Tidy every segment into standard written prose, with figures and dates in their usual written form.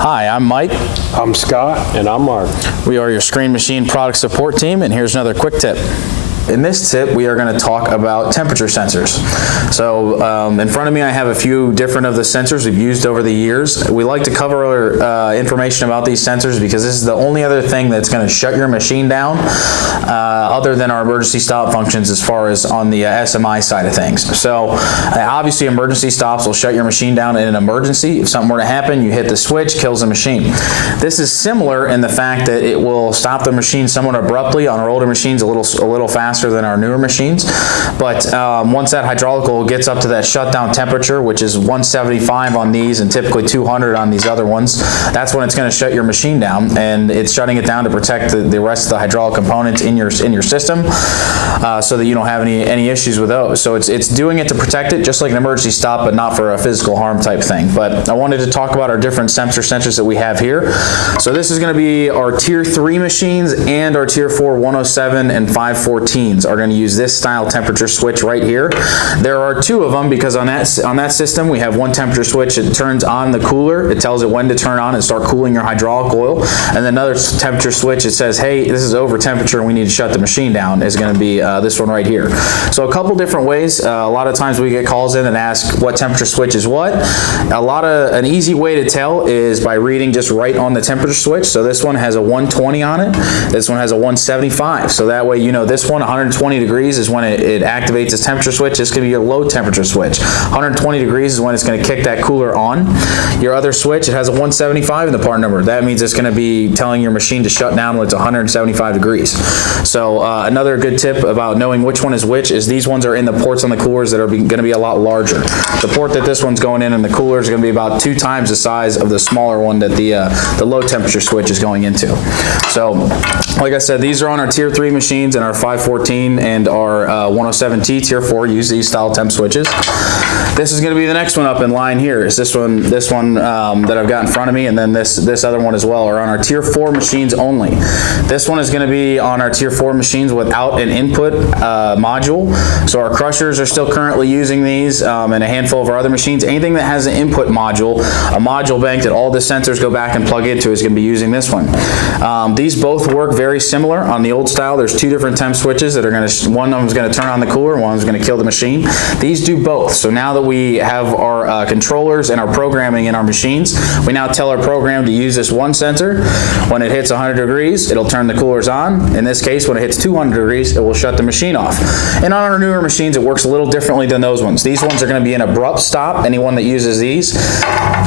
Hi, I'm Mike. I'm Scott. And I'm Mark. We are your Screen Machine product support team, and here's another quick tip. In this tip, we are going to talk about temperature sensors. So in front of me, I have a few different of the sensors we've used over the years. We like to cover information about these sensors because this is the only other thing that's going to shut your machine down other than our emergency stop functions as far as on the SMI side of things. So obviously emergency stops will shut your machine down in an emergency. If something were to happen, you hit the switch, kills the machine. This is similar in the fact that it will stop the machine somewhat abruptly on our older machines, a little faster than our newer machines. But once that hydraulic oil gets up to that shutdown temperature, which is 175 on these and typically 200 on these other ones, that's when it's going to shut your machine down, and it's shutting it down to protect the rest of the hydraulic components in your system so that you don't have any issues with those. So it's doing it to protect it just like an emergency stop, but not for a physical harm type thing. But I wanted to talk about our different sensors that we have here. So this is going to be our Tier 3 machines and our Tier 4 107 and 514 are going to use this style temperature switch right here. There are two of them because on that system we have one temperature switch. It turns on the cooler. It tells it when to turn on and start cooling your hydraulic oil. And then another temperature switch, it says, hey, this is over temperature and we need to shut the machine down, is going to be this one right here. So a couple different ways. A lot of times we get calls in and ask what temperature switch is what. An easy way to tell is by reading just right on the temperature switch. So this one has a 120 on it. This one has a 175. So that way you know this one 120 degrees is when it activates its temperature switch. This could be your low temperature switch. 120 degrees is when it's going to kick that cooler on. Your other switch, it has a 175 in the part number. That means it's going to be telling your machine to shut down when it's 175 degrees. So another good tip about knowing which one is which is these ones are in the ports on the coolers that are going to be a lot larger. The port that this one's going in the cooler is going to be about 2 times the size of the smaller one that the low temperature switch is going into. So like I said, these are on our Tier 3 machines and our 514 and our 107T Tier 4 use these style temp switches. This is going to be the next one up in line here. Is this one that I've got in front of me, and then this other one as well are on our Tier 4 machines only. This one is going to be on our Tier 4 machines without an input module. So our crushers are still currently using these, and a handful of our other machines. Anything that has an input module, a module bank that all the sensors go back and plug into, is going to be using this one. These both work very similar. On the old style, there's 2 different temp switches that are going to, one of them is going to turn on the cooler, one is going to kill the machine. These do both. So now that we have our controllers and our programming in our machines, we now tell our program to use this one sensor. When it hits 100 degrees, it'll turn the coolers on. In this case, when it hits 200 degrees, it will shut the machine off. And on our newer machines, it works a little differently than those ones. These ones are going to be an abrupt stop. Anyone that uses these,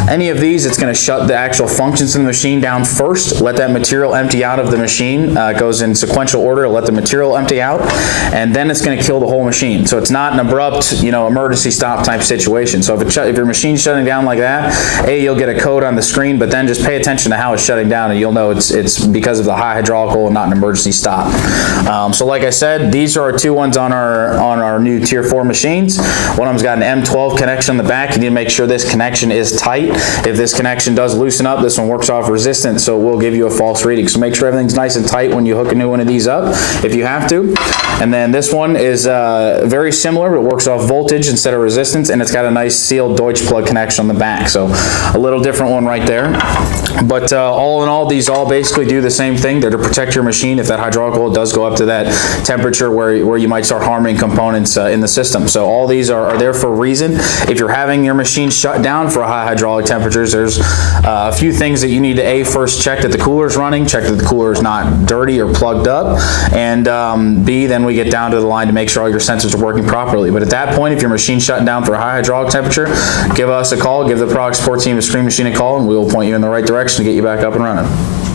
any of these, it's going to shut the actual functions of the machine down first, let that material empty out of the machine. It goes in sequential order, let the material empty out, and then it's going to kill the whole machine. So it's not an abrupt, emergency stop type situation. So if your machine's shutting down like that, you'll get a code on the screen, but then just pay attention to how it's shutting down and you'll know it's because of the high hydraulic oil and not an emergency stop. So like I said, these are our 2 ones on our new Tier 4 machines. One of them's got an M12 connection on the back. You need to make sure this connection is tight. If this connection does loosen up, this one works off resistance, so it will give you a false reading. So make sure everything's nice and tight when you hook a new one of these up, if you have to. And then this one is very similar, but it works off voltage instead of resistance, and it's got a nice sealed Deutsch plug connection on the back. So a little different one right there. But all in all, these all basically do the same thing. They're to protect your machine if that hydraulic oil does go up to that temperature where you might start harming components in the system. So all these are there for a reason. If you're having your machine shut down for high hydraulic temperatures, there's a few things that you need to first check that the cooler is running, check that the cooler is not dirty or plugged up, and B, then we get down to the line to make sure all your sensors are working properly. But at that point, if your machine's shutting down for a high hydraulic temperature, give us a call, give the product support team a Screen Machine a call, and we will point you in the right direction to get you back up and running.